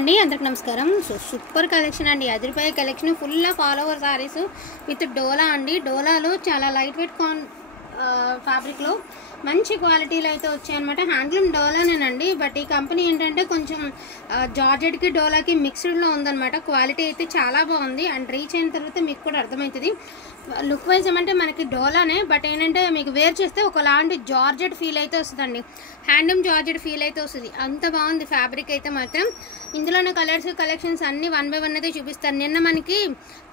అండి అందరికి నమస్కారం. సో సూపర్ కలెక్షన్ అండి, అదిరిపోయే collection. Full of all over saris with Dola అండి. డోలాలో చాలా లైట్ వెయిట్ ఫ్యాబ్రిక్లో మంచి క్వాలిటీలో అయితే వచ్చాయన్నమాట. హ్యాండ్లూమ్ డోలానేనండి, బట్ ఈ కంపెనీ ఏంటంటే కొంచెం జార్జెట్కి డోలాకి మిక్స్డ్లో ఉందన్నమాట. క్వాలిటీ అయితే చాలా బాగుంది. అండ్ రీచ్ అయిన తర్వాత మీకు కూడా అర్థమవుతుంది. లుక్ వైజ్ ఏమంటే మనకి డోలానే, బట్ ఏంటంటే మీకు వేర్ చేస్తే ఒకలాంటి జార్జెట్ ఫీల్ అయితే వస్తుందండి. హ్యాండ్లూమ్ జార్జెట్ ఫీల్ అయితే వస్తుంది. అంత బాగుంది ఫ్యాబ్రిక్ అయితే మాత్రం. ఇందులోనే కలర్స్ కలెక్షన్స్ అన్నీ 1 by 1 అయితే చూపిస్తాను. నిన్న మనకి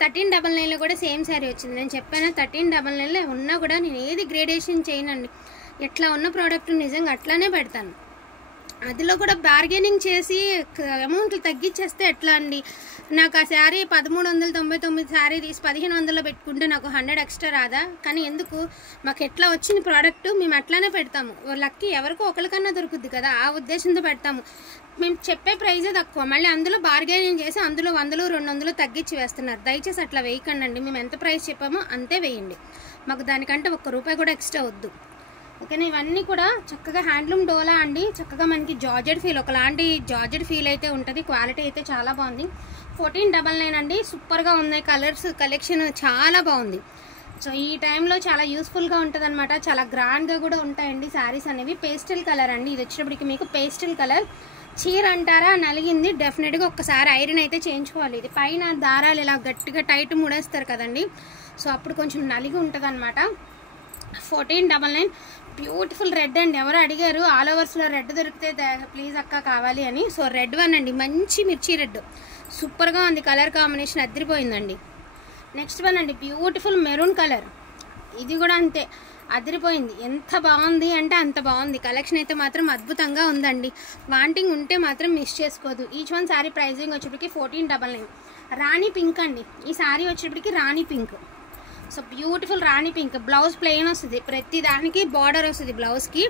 1399లో కూడా సేమ్ శారీ వచ్చింది. నేను చెప్పాను 1399లో ఉన్నా కూడా నేను ఏది గ్రేడేషన్ చేయనండి. ఎట్లా ఉన్న ప్రోడక్ట్ నిజంగా అట్లానే పెడతాను. అందులో కూడా బార్గెనింగ్ చేసి అమౌంట్లు తగ్గించేస్తే ఎట్లా అండి. నాకు ఆ శారీ 1399 శారీ తీసి 1500లో పెట్టుకుంటే నాకు 100 ఎక్స్ట్రా రాదా? కానీ ఎందుకు, మాకు ఎట్లా వచ్చింది ప్రోడక్ట్ మేము అట్లానే పెడతాము. లక్కీ ఎవరికో ఒకరికన్నా దొరుకుద్ది కదా, ఆ ఉద్దేశంతో పెడతాము. మేము చెప్పే ప్రైజే తక్కువ, మళ్ళీ అందులో బార్గెనింగ్ చేసి అందులో 100 200 తగ్గించి వేస్తున్నారు. దయచేసి అట్లా వేయకండి అండి. మేము ఎంత ప్రైస్ చెప్పామో అంతే వేయండి. మాకు దానికంటే ₹1 కూడా ఎక్స్ట్రా వద్దు, ఓకేనా. ఇవన్నీ కూడా చక్కగా హ్యాండ్లూమ్ డోలా అండి. చక్కగా మనకి జార్జెట్ ఫీల్, ఒకలాంటి జార్జెట్ ఫీల్ అయితే ఉంటుంది. క్వాలిటీ అయితే చాలా బాగుంది. 1499 అండి. సూపర్గా ఉన్నాయి కలర్స్, కలెక్షన్ చాలా బాగుంది. సో ఈ టైంలో చాలా యూస్ఫుల్గా ఉంటుంది అనమాట. చాలా గ్రాండ్గా కూడా ఉంటాయండి శారీస్ అనేవి. పేస్టల్ కలర్ అండి. ఇది వచ్చినప్పటికి మీకు పేస్టల్ కలర్. చీర అంటారా నలిగింది, డెఫినెట్గా ఒక్కసారి ఐరన్ అయితే చేయించుకోవాలి. ఇది పైన దారాలు ఇలా గట్టిగా టైట్ ముడేస్తారు కదండి, సో అప్పుడు కొంచెం నలిగి ఉంటుంది అనమాట. 1499. బ్యూటిఫుల్ రెడ్ అండి. ఎవరు అడిగారు ఆల్ ఓవర్స్లో రెడ్ దొరికితే ప్లీజ్ అక్క కావాలి అని. సో రెడ్ వన్ అండి, మంచి మిర్చి రెడ్. సూపర్గా ఉంది కలర్ కాంబినేషన్, అదిరిపోయిందండి. నెక్స్ట్ వన్ అండి, బ్యూటిఫుల్ మెరూన్ కలర్. ఇది కూడా అంతే అదిరిపోయింది. ఎంత బాగుంది అంటే అంత బాగుంది. కలెక్షన్ అయితే మాత్రం అద్భుతంగా ఉందండి. వాంటింగ్ ఉంటే మాత్రం మిస్ చేసుకోదు. ఈచ్ వన్ శారీ ప్రైజింగ్ వచ్చేప్పటికి 1499. రాణి పింక్ అండి. ఈ శారీ వచ్చేప్పటికి రాణి పింక్. సో బ్యూటిఫుల్ రాణి పింక్. బ్లౌజ్ ప్లెయిన్ వస్తుంది, ప్రతి దానికి బార్డర్ వస్తుంది బ్లౌజ్కి.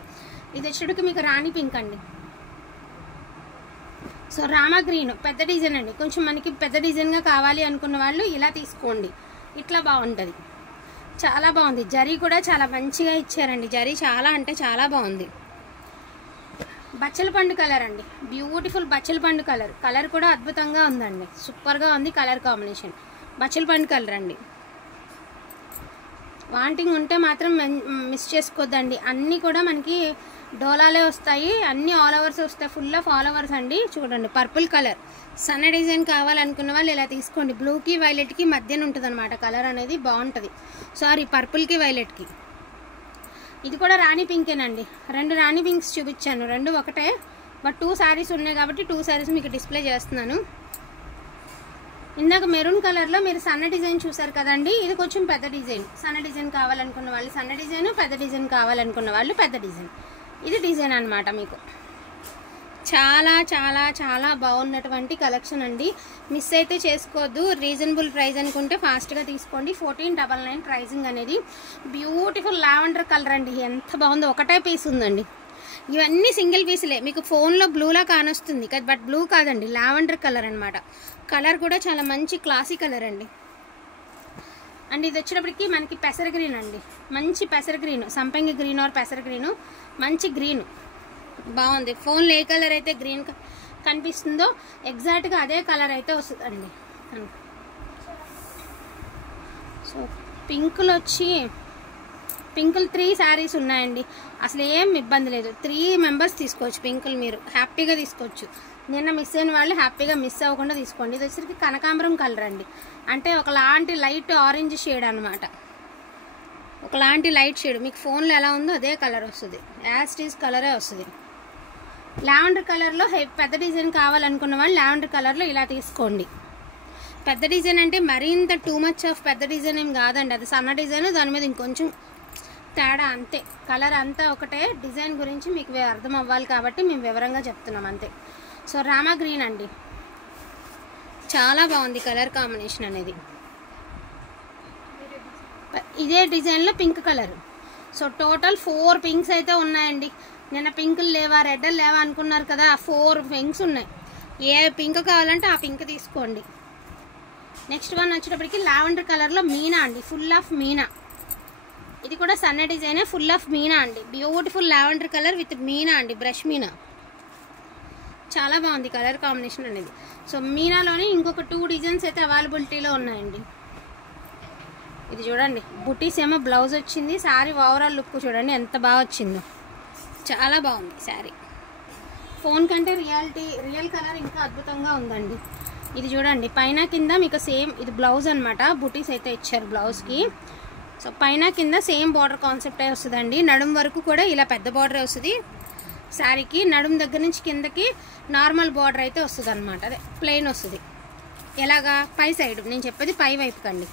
ఇది వచ్చేటికి మీకు రాణి పింక్ అండి. సో రామా గ్రీన్ పెద్ద డిజైన్ అండి. కొంచెం మనకి పెద్ద డిజైన్గా కావాలి అనుకున్న వాళ్ళు ఇలా తీసుకోండి, ఇట్లా బాగుంటుంది. చాలా బాగుంది. జరీ కూడా చాలా మంచిగా ఇచ్చారండి. జరీ చాలా అంటే చాలా బాగుంది. బచ్చల పండు కలర్ అండి. బ్యూటిఫుల్ బచ్చల పండు కలర్. కలర్ కూడా అద్భుతంగా ఉందండి. సూపర్గా ఉంది కలర్ కాంబినేషన్. బచ్చల పండు కలర్ అండి. వాంటింగ్ ఉంటే మాత్రం మిస్ చేసుకోవద్దండి. అన్నీ కూడా మనకి డోలాలే వస్తాయి, అన్నీ ఆల్ ఓవర్స్ వస్తాయి. ఫుల్ ఆఫ్ ఆల్ ఓవర్స్ అండి. చూడండి పర్పుల్ కలర్. సన్న డిజైన్ కావాలనుకున్న వాళ్ళు ఇలా తీసుకోండి. బ్లూకి వైలెట్కి మధ్యన ఉంటుంది అనమాట కలర్ అనేది, బాగుంటుంది. సారీ పర్పుల్కి వైలెట్కి. ఇది కూడా రాణి పింకేనండి. 2 రాణి పింక్స్ చూపించాను, 2 ఒకటే, బట్ 2 శారీస్ ఉన్నాయి కాబట్టి 2 శారీస్ మీకు డిస్ప్లే చేస్తున్నాను. ఇందాక మెరూన్ కలర్లో మీరు సన్న డిజైన్ చూసారు కదండి, ఇది కొంచెం పెద్ద డిజైన్. సన్న డిజైన్ కావాలనుకున్న వాళ్ళు సన్న డిజైన్, పెద్ద డిజైన్ కావాలనుకున్న వాళ్ళు పెద్ద డిజైన్. ఇది డిజైన్ అనమాట. మీకు చాలా చాలా చాలా బాగున్నటువంటి కలెక్షన్ అండి. మిస్ అయితే చేసుకోవద్దు. రీజనబుల్ ప్రైస్ అనుకుంటే ఫాస్ట్గా తీసుకోండి. 1499 ప్రైజింగ్ అనేది. బ్యూటిఫుల్ లావెండర్ కలర్ అండి. ఎంత బాగుందో, ఒకటే పీస్ ఉందండి. ఇవన్నీ సింగిల్ పీసులే. మీకు ఫోన్లో బ్లూలా కానొస్తుంది కదా, బట్ బ్లూ కాదండి, లావెండర్ కలర్ అనమాట. కలర్ కూడా చాలా మంచి క్లాసీ కలర్ అండి. అండ్ ఇది వచ్చినప్పటికీ మనకి పెసర గ్రీన్ అండి. మంచి పెసర గ్రీన్, సంపంగి గ్రీన్ ఆర్ పెసర గ్రీను. మంచి గ్రీన్ బాగుంది. ఫోన్లో ఏ కలర్ అయితే గ్రీన్ కనిపిస్తుందో ఎగ్జాక్ట్గా అదే కలర్ అయితే వస్తుందండి. సో పింకులు వచ్చి పింకులు 3 శారీస్ ఉన్నాయండి. అసలు ఏం ఇబ్బంది లేదు. 3 మెంబర్స్ తీసుకోవచ్చు పింకులు, మీరు హ్యాపీగా తీసుకోవచ్చు. నిన్న మిస్ అయిన వాళ్ళు హ్యాపీగా మిస్ అవ్వకుండా తీసుకోండి. ఇది వచ్చరికి కనకాంబరం కలర్ అండి. అంటే ఒకలాంటి లైట్ ఆరెంజ్ షేడ్ అనమాట, ఒకలాంటి లైట్ షేడ్. మీకు ఫోన్లో ఎలా ఉందో అదే కలర్ వస్తుంది, యాస్టీస్ కలరే వస్తుంది. లావెండర్ కలర్లో పెద్ద డిజైన్ కావాలనుకున్న వాళ్ళు లావెండర్ కలర్లో ఇలా తీసుకోండి. పెద్ద డిజైన్ అంటే మరీ ఇంత టూ మచ్ ఆఫ్ పెద్ద డిజైన్ ఏం కాదండి, అది సన్న డిజైన్, దాని మీద ఇంకొంచెం తేడా అంతే. కలర్ అంతా ఒకటే. డిజైన్ గురించి మీకు అర్థం అవ్వాలి కాబట్టి మేము వివరంగా చెప్తున్నాం అంతే. సో రామా గ్రీన్ అండి, చాలా బాగుంది కలర్ కాంబినేషన్ అనేది. ఇదే డిజైన్లో pink colour. So total 4 pinks అయితే ఉన్నాయండి. నిన్న పింకులు లేవా, రెడ్ లేవా అనుకున్నారు కదా, 4 పింక్స్ ఉన్నాయి. ఏ పింక్ కావాలంటే ఆ పింక్ తీసుకోండి. నెక్స్ట్ వన్ వచ్చేటప్పటికి లావెండర్ కలర్లో మీనా అండి. Full of Meena. ఇది కూడా సన్న డిజైనే, ఫుల్ ఆఫ్ మీనా అండి. Beautiful lavender colour with Meena అండి, బ్రష్ మీనా. చాలా బాగుంది కలర్ కాంబినేషన్ అనేది. సో మీనాలోనే ఇంకొక 2 డిజైన్స్ అయితే అవైలబిలిటీలో ఉన్నాయండి. ఇది చూడండి, బుటీస్ ఏమో బ్లౌజ్ వచ్చింది. శారీ ఓవరాల్ లుక్ చూడండి ఎంత బాగా వచ్చిందో, చాలా బాగుంది శారీ. ఫోన్ కంటే రియల్ కలర్ ఇంకా అద్భుతంగా ఉందండి. ఇది చూడండి, పైన కింద మీకు సేమ్ ఇది బ్లౌజ్ అనమాట. బుటీస్ అయితే ఇచ్చారు బ్లౌజ్కి. సో పైన కింద సేమ్ బార్డర్ కాన్సెప్టే వస్తుందండి. నడుం వరకు కూడా ఇలా పెద్ద బార్డర్ వస్తుంది శారీకి. నడుం దగ్గర నుంచి కిందకి నార్మల్ బార్డర్ అయితే వస్తుంది అనమాట, అదే ప్లెయిన్ వస్తుంది. ఎలాగా పై సైడ్, నేను చెప్పేది పై వైపు కండి.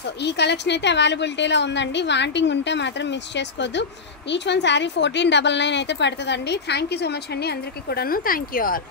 సో ఈ కలెక్షన్ అయితే అవైలబిలిటీలో ఉందండి. వాంటింగ్ ఉంటే మాత్రం మిస్ చేసుకోవద్దు. ఈచ్ వన్ శారీ 1499 అయితే పడుతుందండి. థ్యాంక్ యూ సో మచ్ అండి అందరికీ కూడాను. Thank you all.